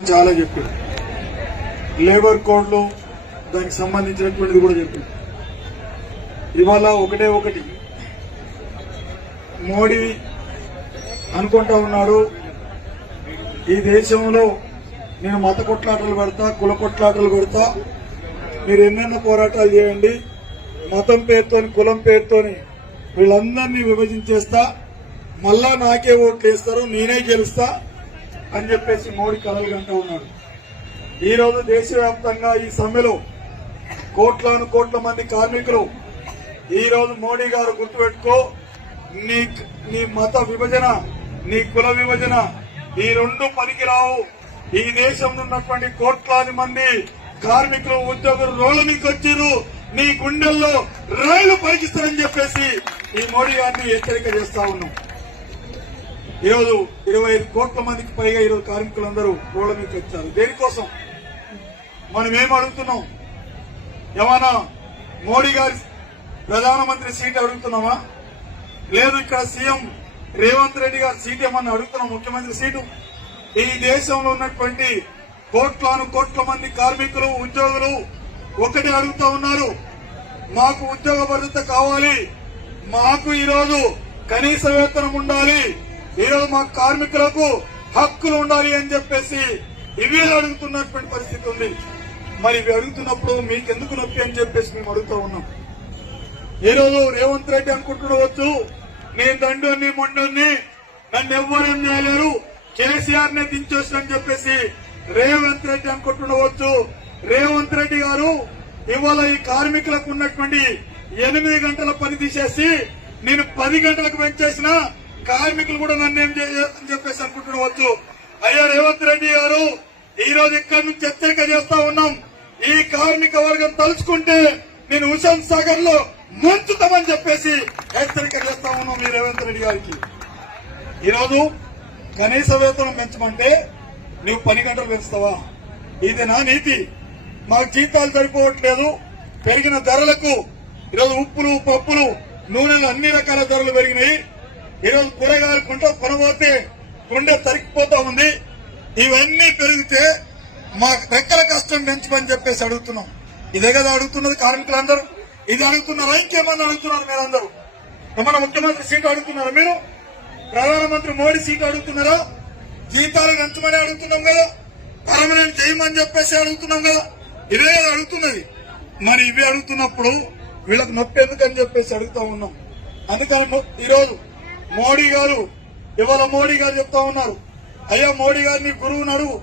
చాలా చెప్పారు. లేబర్ కోడ్లు దానికి సంబంధించినటువంటిది కూడా చెప్పారు. ఇవాళ ఒకటి మోడీ అనుకుంటా ఉన్నాడు, ఈ దేశంలో నేను మత కొట్లాటలు పెడతా, కుల కొట్లాటలు పెడతా, మీరు ఎన్నెన్నో పోరాటాలు చేయండి, మతం పేరుతోని కులం పేరుతోని వీళ్ళందరినీ విభజించేస్తా, మళ్ళా నాకే ఓట్లు వేస్తారు, నేనే గెలుస్తా అని చెప్పేసి మోడీ కలలు కంటూ ఉన్నాడు. ఈ రోజు దేశవ్యాప్తంగా ఈ సమ్మెలో కోట్ల మంది కార్మికులు ఈ రోజు మోడీ గారు గుర్తుపెట్టుకో, నీ మత విభజన, నీ కుల విభజన ఈ రెండు పనికిరావు. ఈ దేశంలో ఉన్నటువంటి కోట్లాది మంది కార్మికులు ఉద్యోగులు రోడ్ల మీకు వచ్చారు, నీ గుండెల్లో రైలు పరికిస్తారని చెప్పేసి ఈ మోడీ గారిని హెచ్చరిక చేస్తా ఉన్నాం. ఈరోజు 25 కోట్ల మందికి పైగా ఈరోజు కార్మికులందరూ రోడ్ల మీకు వచ్చారు. దేనికోసం? మనం ఏం అడుగుతున్నాం? ఏమన్నా మోడీ గారి ప్రధానమంత్రి సీట్ అడుగుతున్నామా? లేదు ఇక్కడ సీఎం రేవంత్ రెడ్డి గారి సీట్ ఏమన్నా అడుగుతున్నాం? ముఖ్యమంత్రి సీటు? ఈ దేశంలో ఉన్నటువంటి కోట్ల మంది కార్మికులు ఉద్యోగులు ఒకటి అడుగుతా ఉన్నారు, మాకు ఉద్యోగ భద్రత కావాలి, మాకు ఈరోజు కనీస వేతనం ఉండాలి, ఈరోజు మా కార్మికులకు హక్కులు ఉండాలి అని చెప్పేసి ఇవి అడుగుతున్నటువంటి పరిస్థితి ఉంది. మరి ఇవి అడుగుతున్నప్పుడు మీకెందుకు నొప్పి అని చెప్పేసి మేము అడుగుతూ ఉన్నాం. ఈరోజు రేవంత్ రెడ్డి అనుకుంటుండవచ్చు, నేను దండోని మొండోని, నన్ను ఎవ్వరేం చేయలేరు, కేసీఆర్ నే దించొచ్చని చెప్పేసి రేవంత్ రెడ్డి అనుకుంటుండవచ్చు. రేవంత్ రెడ్డి గారు ఇవాళ ఈ కార్మికులకు ఉన్నటువంటి 8 గంటల పని తీసేసి నేను 10 గంటలకు పెంచేసిన కార్మికులు కూడా నన్ను ఏం చేయని చెప్పేసి అనుకుంటుండవచ్చు. అయ్యా రేవంత్ రెడ్డి గారు, ఈ రోజు ఇక్కడి నుంచి హెచ్చరిక చేస్తా ఉన్నాం, ఈ కార్మిక వర్గం తలుచుకుంటే నేను హుస్సేన్ సాగర్ లో ముంచుతామని చెప్పేసి హెచ్చరిక చేస్తా ఉన్నాం ఈ రేవంత్ రెడ్డి గారికి. ఈరోజు కనీస వేతనం పెంచమంటే నీవు 10 గంటలు పెంచుతావా? ఇది నా నీతి. మాకు జీతాలు సరిపోవట్లేదు, పెరిగిన ధరలకు ఈరోజు ఉప్పులు పప్పులు నూనెలు అన్ని రకాల ధరలు పెరిగినాయి. ఈరోజు కూరగాయలు కొనబోతే గుండె తరిగిపోతా ఉంది. ఇవన్నీ పెరిగితే మా రెక్కల కష్టం పెంచమని చెప్పేసి అడుగుతున్నాం. ఇదే కదా అడుగుతున్నది కార్మికులందరూ? ఇది అడుగుతున్నారా? ఇంకేమన్నా అడుగుతున్నారు మీరందరూ? ఏమన్నా ముఖ్యమంత్రి సీటు అడుగుతున్నారా? మీరు ప్రధానమంత్రి మోడీ సీటు అడుగుతున్నారా? జీతాలు పెంచమని అడుగుతున్నాం కదా, పర్మనెంట్ చేయమని చెప్పేసి అడుగుతున్నాం కదా, ఇవే కదా అడుగుతున్నది. మరి ఇవి అడుగుతున్నప్పుడు వీళ్ళకి నొప్పి ఎందుకని చెప్పేసి అడుగుతా ఉన్నాం. అందుకని ఈరోజు మోడీ గారు చెప్తా ఉన్నారు, అయ్యా మోడీ గారిని గురువుని అడుగు,